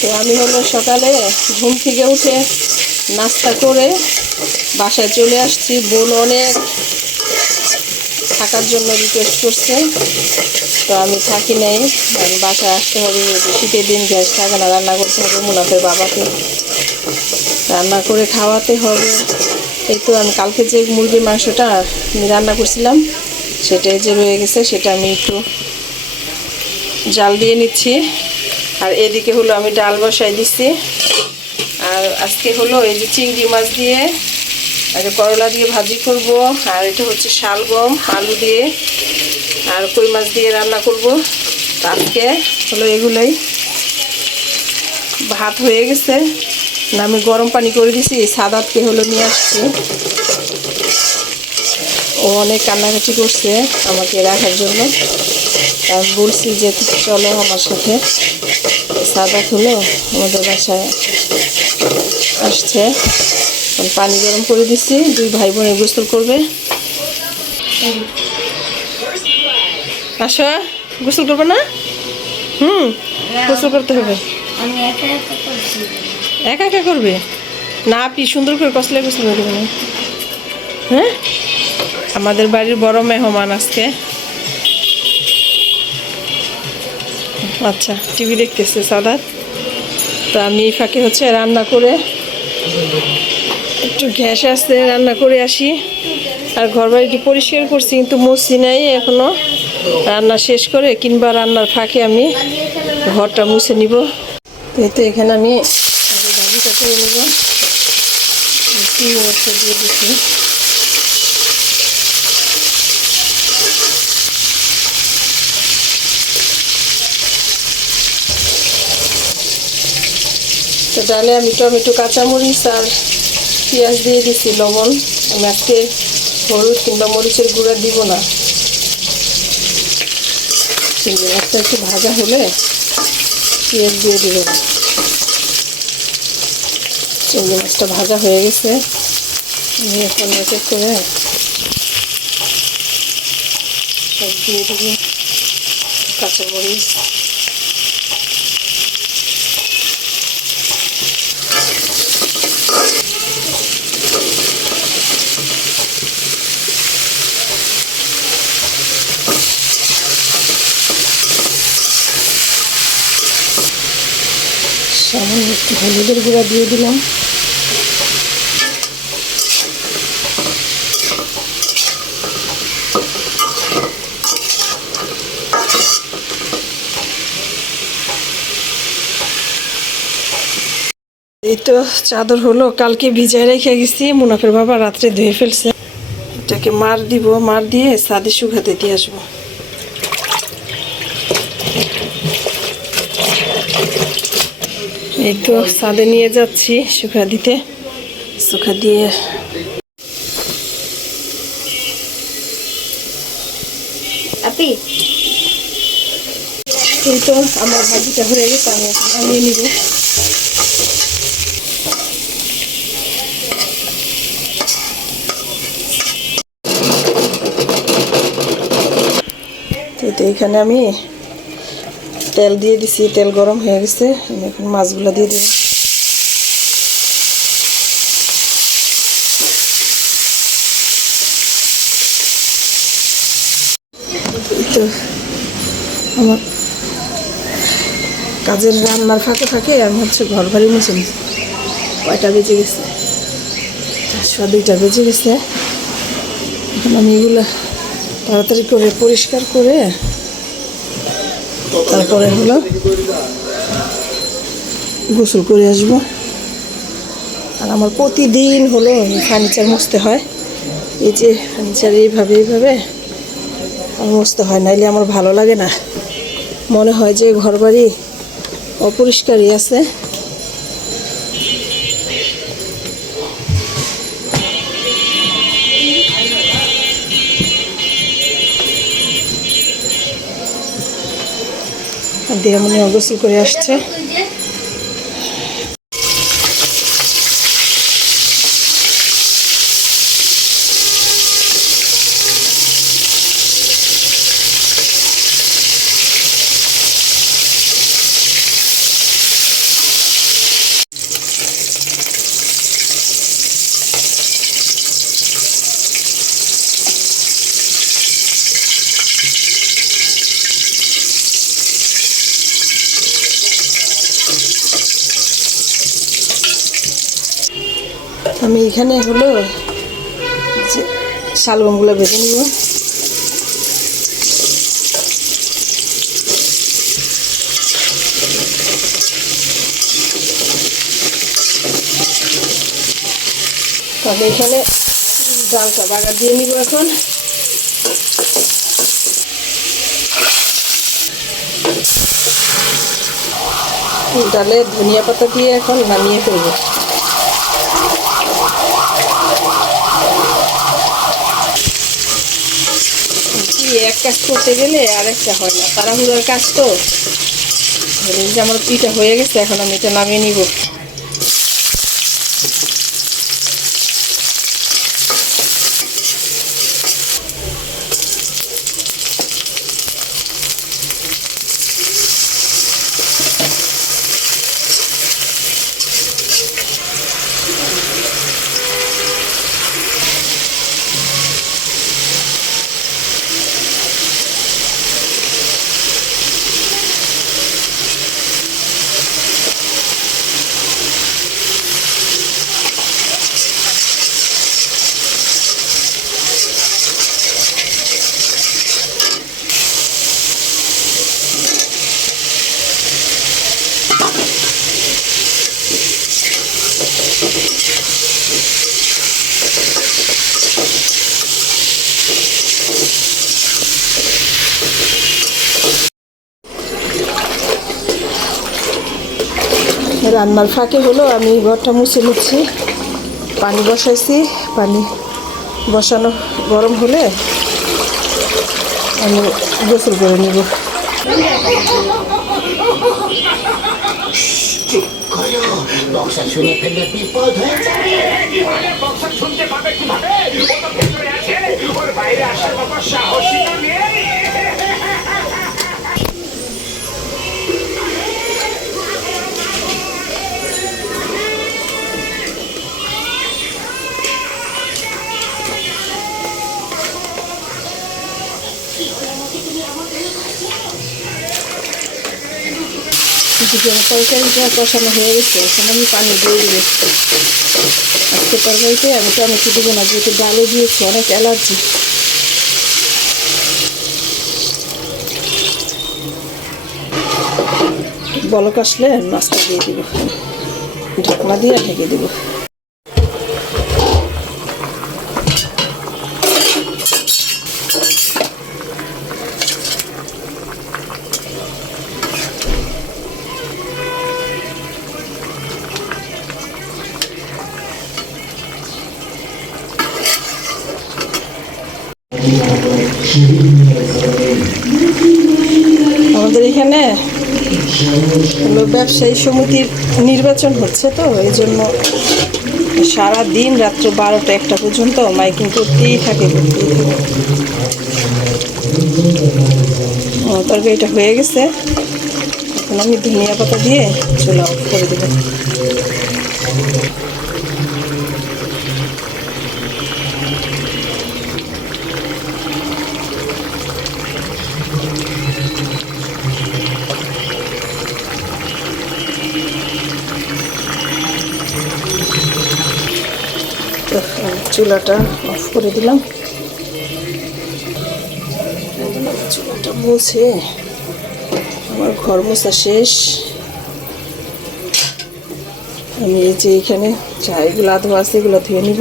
তো আমি হলো সকালে ঘুম থেকে উঠে নাস্তা করে বাসায় চলে আসছি। বোন অনেক থাকার জন্য রিকোয়েস্ট করছে, তো আমি থাকি নাই। আমি বাসায় আসতে হবে, শীতের দিন গ্যাস থাকে না, রান্না করতে হবে, মুনাফের বাবাকে রান্না করে খাওয়াতে হবে। এই তো আমি কালকে যে মুরগির মাংসটা আমি রান্না করছিলাম সেটাই যে রয়ে গেছে, সেটা আমি একটু জাল দিয়ে নিচ্ছি। আর এদিকে হলো আমি ডাল বসাই দিচ্ছি। আর আজকে হলো এই যে চিংড়ি মাছ দিয়ে আর করলা দিয়ে ভাজি করব। আর এটা হচ্ছে শালগম আলু দিয়ে আর কই মাছ দিয়ে রান্না করব। আজকে হলো এগুলোই। ভাত হয়ে গেছে, না আমি গরম পানি করে দিছি। সাদাতকে হলো নিয়ে আসছি, ও অনেক কান্নাকাটি করছে আমাকে রাখার জন্য। আমি বলছি যে চলো আমার সাথে। সাদাত হলো আমাদের বাসায় আসছে, পানি গরম করে দিচ্ছি। দুই ভাই বোনে গোসল করবে। আসো, গোসল করবে না? গোসল করতে হবে। একা একা করবে না? আপনি সুন্দর করে কসলে গোসল করে দেবেন। হ্যাঁ, আমাদের বাড়ির বড় মেহমান আজকে। আচ্ছা, টিভি দেখতেছে সাদাত। তো আমি এই ফাঁকে হচ্ছে রান্না করে, একটু গ্যাস আসতে রান্না করে আসি। আর ঘর বাড়িটি পরিষ্কার করছি কিন্তু মুছি নাই এখনো। রান্না শেষ করে কিংবা রান্নার ফাঁকে আমি ঘরটা মুছে নিব। এই তো এখানে আমি ভাজিটা করে নেব। দিয়ে দিচ্ছি। তো ডালে আমি টমেটো কাঁচামরিচ আর পেঁয়াজ দিয়ে দিচ্ছি, লবণ। আমি আজকে হলুদ কিংবা মরিচের গুঁড়া দিব না। চিংড়ি মাছটা একটু ভাজা হলে পেঁয়াজ দিয়ে দিব। চিংড়ি মাছটা ভাজা হয়ে গেছে, আমি এখন এক এক করে সব দিয়ে দিব। কাঁচামরিচ, সামান্য একটু হলুদের গুঁড়া দিয়ে দিলাম। এই তো চাদর হলো কালকে ভিজায় রেখে গেছি, মুনাফের বাবা রাত্রে ধুয়ে ফেলছে। এটাকে মার দিব, মার দিয়ে ছাদে শুকাতে দিয়ে আসবো। এই তো ছাদে নিয়ে যাচ্ছি শুকা দিতে। শুকা দিয়ে আপি, এই তো আমার ভাজিটা হয়ে গেছে, আমি নামিয়ে নিব। তো এখানে আমি তেল দিয়ে দিছি, তেল গরম হয়ে গেছে। আমি এখন মাছগুলো দিয়ে দেব। তো আমার কাজের রান্নার ফাঁকে ফাঁকে আমি হচ্ছে ঘর বাড়ি মুছে নিচ্ছি। কয়টা বেজে গেছে? 2:30 বেজে গেছে। এখন আমি এগুলো তাড়াতাড়ি করে পরিষ্কার করে তারপরে হলো গোসল করে আসবো। আর আমার প্রতিদিন হলো ফার্নিচার মুছতে হয়। এই যে ফার্নিচার এইভাবে মুছতে হয়, নাইলে আমার ভালো লাগে না। মনে হয় যে ঘরবাড়ি অপরিষ্কারই আছে। দিয়ে মনে গোসল করে আসছে। আমি এখানে হলো যে শালগমগুলো ভেজে নিব। তবে এখানে ডালটা বাগার দিয়ে নিব এখন। ডালে ধনিয়া পাতা দিয়ে এখন নামিয়ে ফেলব। এক কাজ করতে গেলে আরেকটা হয় না, তাড়াহুড়োর কাজ তো। যে আমার পিঠা হয়ে গেছে, এখন আমি এটা নামিয়ে নিব। রান্নার ফাঁকে হলো আমি ঘরটা মুছে নিচ্ছি। পানি বসাইছি, পানি বসানো গরম হলে আমি গোসল করে নিব। শুনে ফেললে বিপদ হয়ে যাবে। শুনতে পাবে কিভাবে? ও তো ভেতরে আছে, ওর বাইরে আসার মতো সাহসী তো নেই। তরকারিটা কষানো হয়ে গেছে, এখন আমি পানি দিয়ে দিব। আজকে তরকারিতে আমি টমেটো দেবো না, যেহেতু ডালে দিয়েছি, অনেক অ্যালার্জি। বলক আসলে মাছটা দিয়ে দিব, ঢাকনা দিয়ে ঢেকে দিব। আমাদের এখানে ব্যবসায়ী সমিতির নির্বাচন হচ্ছে, তো এই জন্য সারাদিন রাত্র 12টা-1টা পর্যন্ত মাইকিং করতেই থাকে। তরকারিটা হয়ে গেছে, এখন আমি ধনিয়া পাতা দিয়ে চুলা অফ করে দেব। চুলাটা অফ করে দিলাম। চুলাটা মুছে আমার ঘর মোছা শেষ। আমি এই যে এখানে চাইগুলো আধো আছে, এগুলো ধুয়ে নিব।